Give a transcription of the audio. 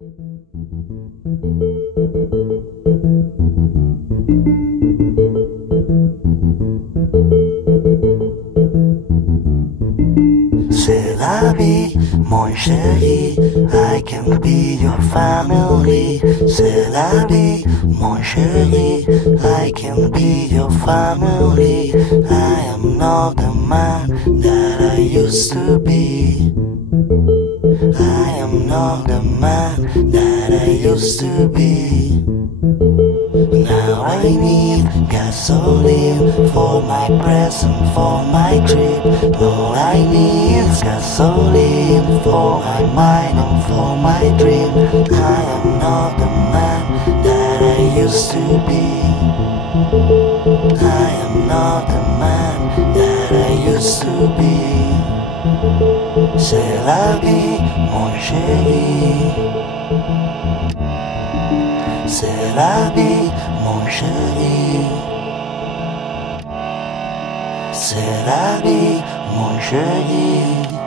C'est la vie, mon chéri, I can be your family. C'est la vie, mon chéri, I can be your family. I am not the man that I used to be. I am not the man that I used to be. Now I need gasoline for my present, for my trip. All I need is gasoline for my mind and for my dream. I am not the man that I used to be. I am not the man that I used to be. C'est la vie, mon chéri. C'est la vie, mon chéri. C'est la vie, mon chéri.